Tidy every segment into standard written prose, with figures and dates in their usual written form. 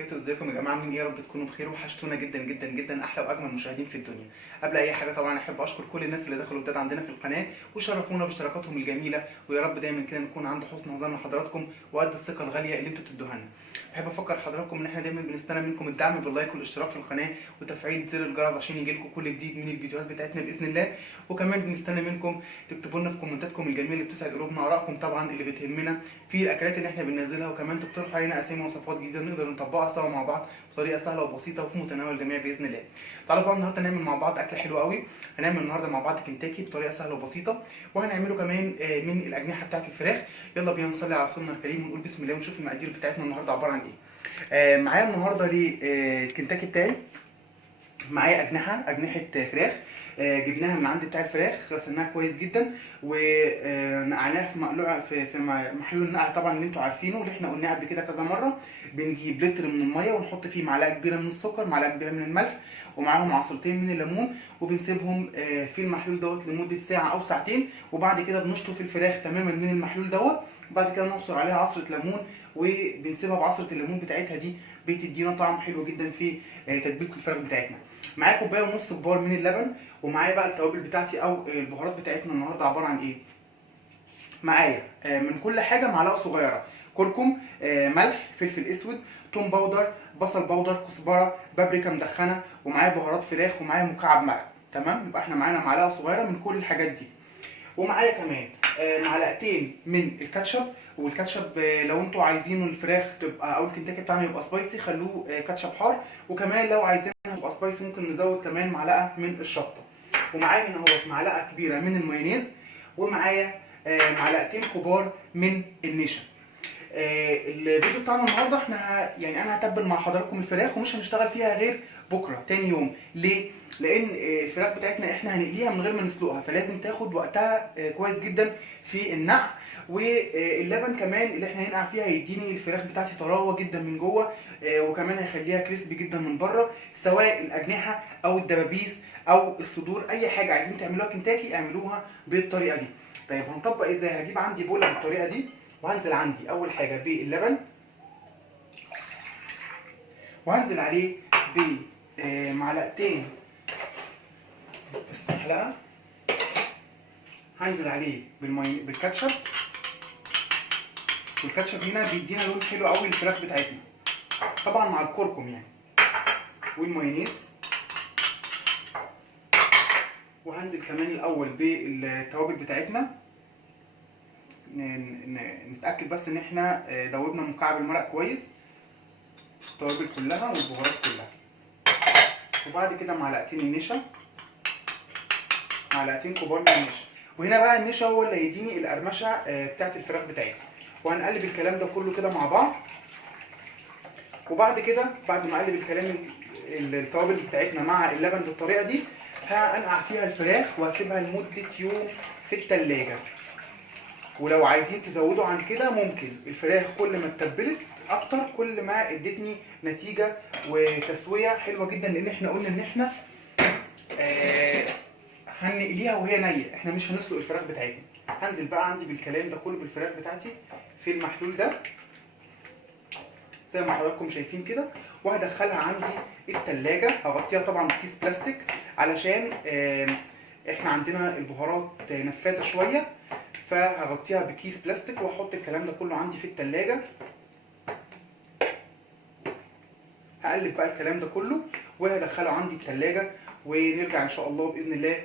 وبركاته. ازيكم يا جماعه؟ عاملين ايه؟ يا رب تكونوا بخير. وحشتونا جدا جدا جدا، احلى واجمل مشاهدين في الدنيا. قبل اي حاجه طبعا احب اشكر كل الناس اللي دخلوا جداد عندنا في القناه وشرفونا باشتراكاتهم الجميله، ويا رب دايما كده نكون عند حسن ظن حضراتكم وقد الثقه الغاليه اللي انتوا بتدوها لنا. بحب افكر حضراتكم ان احنا دايما بنستنى منكم الدعم باللايك والاشتراك في القناه وتفعيل زر الجرس عشان يجيلكم كل جديد من الفيديوهات بتاعتنا باذن الله. وكمان بنستنى منكم تكتبوا لنا في كومنتاتكم الجميله اللي بتسعد قلوبنا ارائكم طبعا اللي بتهمنا في الاكلات اللي احنا بننزلها، وكمان تقترحوا علينا اسامي وصفات جديده نقدر نطبقها سوا مع بعض بطريقه سهله وبسيطه وفي متناول الجميع باذن الله. تعالوا بقى النهارده نعمل مع بعض اكله حلوه قوي. هنعمل النهارده مع بعض كنتاكي بطريقه سهله وبسيطه، وهنعمله كمان من الاجنحه بتاعه الفراخ. يلا بينا نصلي على رسولنا الكريم ونقول بسم الله ونشوف المقادير بتاعتنا النهارده عباره عن ايه. معايا النهارده للكنتاكي بتاعي معايا اجنحه فراخ. جبناها من عند بتاع الفراخ، غسلناها كويس جدا ونقعناها في مقلوع في محلول النقع طبعا اللي انتوا عارفينه، اللي احنا قلناه قبل كده كذا مره. بنجيب لتر من الميه ونحط فيه معلقه كبيره من السكر، معلقه كبيره من الملح، ومعاهم عصرتين من الليمون، وبنسيبهم في المحلول دوت لمده ساعه او ساعتين. وبعد كده بنشطف الفراخ تماما من المحلول دوت، وبعد كده نعصر عليها عصره ليمون وبنسيبها بعصره الليمون بتاعتها دي، بتدينا طعم حلو جدا في تتبيله الفراخ بتاعتنا. معايا كوبايه ونص كبار من اللبن، ومعايا بقى التوابل بتاعتي او البهارات بتاعتنا النهارده عباره عن ايه. معايا من كل حاجه معلقه صغيره كركم، ملح، فلفل اسود، توم باودر، بصل باودر، كزبره، بابريكا مدخنه، ومعايا بهارات فراخ، ومعايا مكعب مرق. تمام، يبقى احنا معانا معلقه صغيره من كل الحاجات دي. ومعايا كمان معلقتين من الكاتشب، والكاتشب لو انتوا عايزينه الفراخ تبقى او الكنتاكي بتاعنا يبقى سبايسي خلوه كاتشب حار، وكمان لو عايزينها تبقى سبايسي ممكن نزود كمان معلقه من الشطه. ومعايا هنا اهوت معلقه كبيره من المايونيز، ومعايا معلقتين كبار من النشا. الفيديو بتاعنا النهارده احنا يعني انا هتبل مع حضراتكم الفراخ ومش هنشتغل فيها غير بكره تاني يوم. ليه؟ لان الفراخ بتاعتنا احنا هنقليها من غير ما نسلقها، فلازم تاخد وقتها كويس جدا في النقع. واللبن كمان اللي احنا هننقع فيها هيديني الفراخ بتاعتي طراوه جدا من جوه، وكمان هيخليها كريسبي جدا من بره. سواء الاجنحه او الدبابيس او الصدور، اي حاجه عايزين تعملوها كنتاكي اعملوها بالطريقه دي. طيب هنطبق ازاي؟ هجيب عندي بوله بالطريقه دي، وهنزل عندي اول حاجه باللبن، وهنزل عليه بمعلقتين بس معلقه، هنزل عليه بالكاتشب. والكاتشب هنا بيدينا لون حلو قوي للفراخ بتاعتنا طبعا مع الكركم يعني، والمايونيز. وهنزل كمان الاول بالتوابل بتاعتنا، نتاكد بس ان احنا دوبنا مكعب المرق كويس، التوابل كلها والبهارات كلها. وبعد كده معلقتين النشا، معلقتين كبار من النشا. وهنا بقى النشا هو اللي هيديني القرمشه بتاعت الفراخ بتاعتنا. وهنقلب الكلام ده كله كده مع بعض. وبعد كده بعد ما اقلب التوابل بتاعتنا مع اللبن بالطريقه دي، هنقع فيها الفراخ وهسيبها لمده يوم في التلاجة. ولو عايزين تزودوا عن كده ممكن. الفراخ كل ما اتبلت اكتر كل ما ادتني نتيجه وتسويه حلوه جدا، لان احنا قلنا ان احنا هنقليها وهي نيه، احنا مش هنسلق الفراخ بتاعتنا. هنزل بقى عندي بالكلام ده كله بالفراخ بتاعتي في المحلول ده زي ما حضراتكم شايفين كده، وهدخلها عندي التلاجة. هغطيها طبعا بكيس بلاستيك علشان احنا عندنا البهارات نفاذه شويه، فهغطيها بكيس بلاستيك واحط الكلام ده كله عندي في التلاجة. هقلب بقى الكلام ده كله وهدخله عندي التلاجة، ونرجع ان شاء الله باذن الله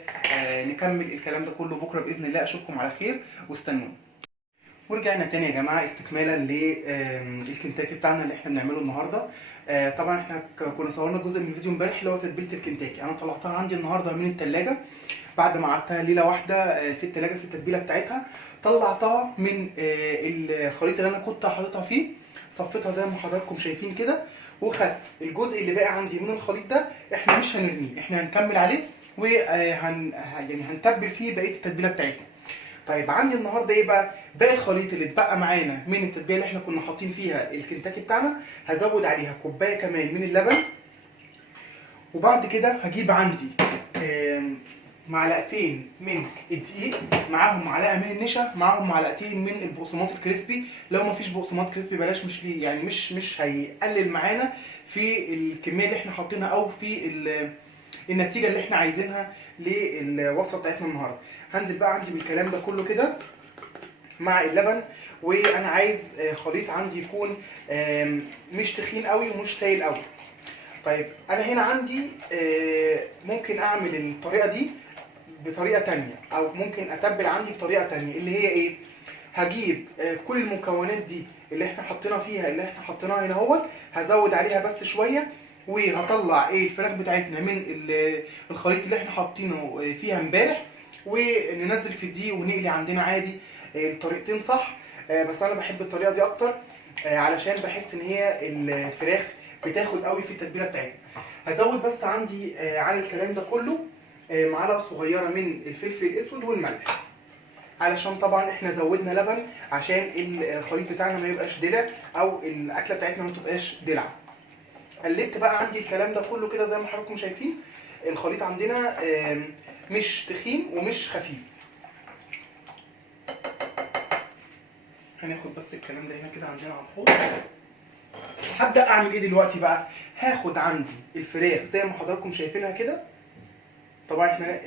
نكمل الكلام ده كله بكره باذن الله. اشوفكم على خير واستنوني. ورجعنا تاني يا جماعه استكمالا للكنتاكي بتاعنا اللي احنا بنعمله النهارده. طبعا احنا كنا صورنا جزء من الفيديو امبارح اللي هو تتبيله الكنتاكي. انا طلعتها عندي النهارده من التلاجة بعد ما قعدتها ليله واحده في التلاجة في التتبيله بتاعتها. طلعتها من الخليط اللي انا كنت حاططها فيه، صفيتها زي ما حضراتكم شايفين كده، وخدت الجزء اللي باقي عندي من الخليط ده احنا مش هنرميه، احنا هنكمل عليه يعني هنتبل فيه بقيه التتبيله بتاعتنا. طيب عندي النهارده ايه بقى؟ باقي الخليط اللي اتبقى معانا من التتبيله اللي احنا كنا حاطين فيها الكنتاكي بتاعنا، هزود عليها كوبايه كمان من اللبن. وبعد كده هجيب عندي معلقتين من الدقيق، معاهم معلقه من النشا، معاهم معلقتين من البقسماط الكريسبي. لو ما فيش بقسماط كريسبي بلاش، مش ليه يعني مش هيقلل معانا في الكميه اللي احنا حاطينها او في النتيجه اللي احنا عايزينها للوصفه بتاعتنا النهارده. هنزل بقى عندي بالكلام ده كله كده مع اللبن، وانا عايز خليط عندي يكون مش تخين قوي ومش سايل قوي. طيب انا هنا عندي ممكن اعمل الطريقه دي بطريقه تانية، او ممكن اتبل عندي بطريقه تانية، اللي هي ايه؟ هجيب كل المكونات دي اللي احنا حطيناها هنا اهوت، هزود عليها بس شويه، وهطلع الفراخ بتاعتنا من الخليط اللي احنا حاطينه فيها امبارح، وننزل في دي ونقلي عندنا عادي. الطريقتين صح، بس انا بحب الطريقه دي اكتر علشان بحس ان هي الفراخ بتاخد قوي في التتبيله بتاعتنا. هزود بس عندي على الكلام ده كله معلقه صغيره من الفلفل الاسود والملح، علشان طبعا احنا زودنا لبن عشان الخليط بتاعنا ما يبقاش دلع، او الاكله بتاعتنا ما تبقاش دلع. قلبت بقى عندي الكلام ده كله كده زي ما حضراتكم شايفين. الخليط عندنا مش تخين ومش خفيف. هناخد بس الكلام ده هنا كده عندنا على الحوض. هبدا اعمل ايه دلوقتي بقى؟ هاخد عندي الفراخ زي ما حضراتكم شايفينها كده. طبعا احنا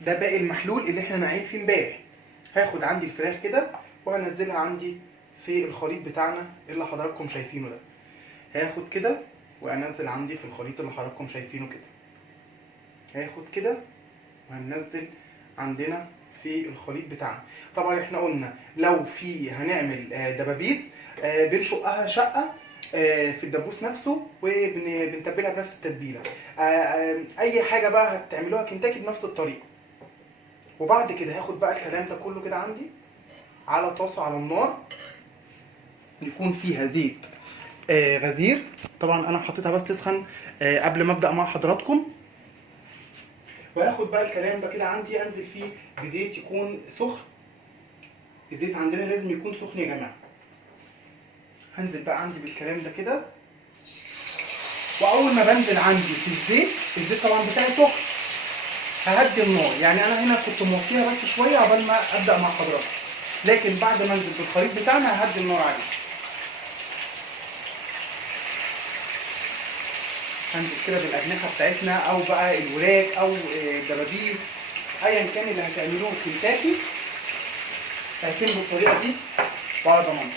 ده باقي المحلول اللي احنا نقعين فيه امبارح. هاخد عندي الفراخ كده وهنزلها عندي في الخليط بتاعنا اللي حضراتكم شايفينه ده. هاخد كده وانزل عندي في الخليط اللي حضراتكم شايفينه كده. هاخد كده وهننزل عندنا في الخليط بتاعنا. طبعا احنا قلنا لو هنعمل دبابيس بنشقها شقه في الدبوس نفسه وبنتبلها بنفس التتبيله. اي حاجه بقى هتعملوها كنتاكي بنفس الطريقه. وبعد كده هاخد بقى الكلام ده كله كده عندي على طاسه على النار يكون فيها زيت غزير. طبعا انا حطيتها بس تسخن قبل ما ابدا مع حضراتكم. وهاخد بقى الكلام ده كده عندي انزل فيه بزيت يكون سخن. الزيت عندنا لازم يكون سخن يا جماعه. هنزل بقى عندي بالكلام ده كده، واول ما بنزل عندي في الزيت طبعا بتاعي سخن، ههدي النار. يعني انا هنا كنت موطيها بس شويه عقبال ما ابدا مع حضراتكم، لكن بعد ما انزل بالخليط بتاعنا ههدي النار عليه. هنزل كده بالاجنحه بتاعتنا او بقى الوراك او الدبابيس، ايا كان اللي هتعملوه كنتاكي هيتم بالطريقه دي وعلى ضمانتي.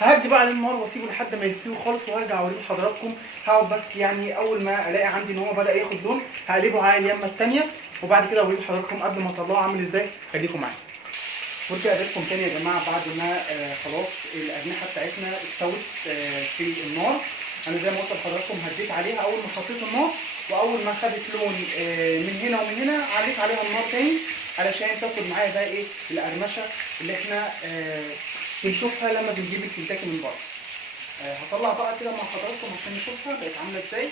ههدي بقى النار واسيبه لحد ما يستوي خالص وهرجع اوريه لحضراتكم. هقعد بس يعني اول ما الاقي عندي ان هو بدا ياخد لون هقلبه على اليمه الثانيه، وبعد كده اوريه لحضراتكم قبل ما اطلعه عامل ازاي. خليكم معايا. ورجع لكم تاني يا جماعه بعد ما خلاص الاجنحه بتاعتنا استوت في النار. انا زي ما قلت لحضراتكم هديت عليها اول ما حطيت النار، واول ما خدت لون من هنا ومن هنا عليت عليها النار تاني علشان تاخد معايا بقى ايه القرمشه اللي احنا بنشوفها لما بنجيب الكنتاكي من بره. هطلع بقى كده مع حضراتكم عشان نشوفها بقت عامله ازاي.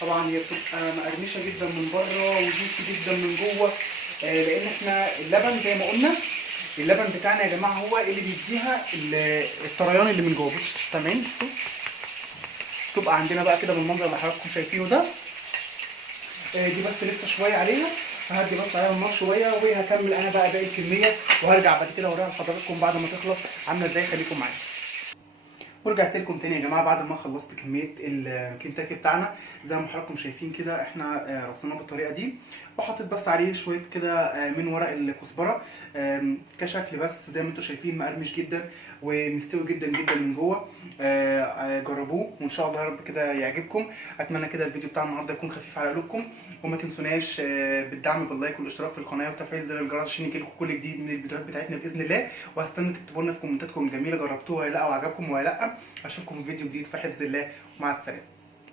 طبعا هي بتبقى مقرمشه جدا من بره وجوسي جدا من جوه، لان احنا اللبن زي ما قلنا اللبن بتاعنا يا جماعه هو اللي بيديها الطريان اللي من جوه. بصوا سامعين؟ تبقى عندنا بقى كده بالمنظر اللي حضراتكم شايفينه ده. دي بس لسه شويه عليها، ههدي بس عليها النار شويه وهكمل انا بقى باقي الكميه وهرجع بعد كده اوريها لحضراتكم بعد ما تخلص عامله ازاي. خليكم معايا. ورجعت لكم تاني يا جماعه بعد ما خلصت كميه الكنتاكي بتاعنا. زي ما حضراتكم شايفين كده احنا رصيناه بالطريقه دي، وحطيت بس عليه شويه كده من ورق الكزبره كشكل. بس زي ما انتم شايفين مقرمش جدا ومستوي جدا جدا من جوه. جربوه وان شاء الله يا رب كده يعجبكم. اتمنى كده الفيديو بتاع النهارده يكون خفيف على قلوبكم، وما تنسوناش بالدعم باللايك والاشتراك في القناه وتفعيل زر الجرس عشان يجيلكم كل جديد من الفيديوهات بتاعتنا باذن الله. وهستنى تكتبوا لنا في كومنتاتكم الجميله جربتوها ولا لا وعجبكم ولا لا. اشوفكم في فيديو جديد في حفظ الله، ومع السلامه.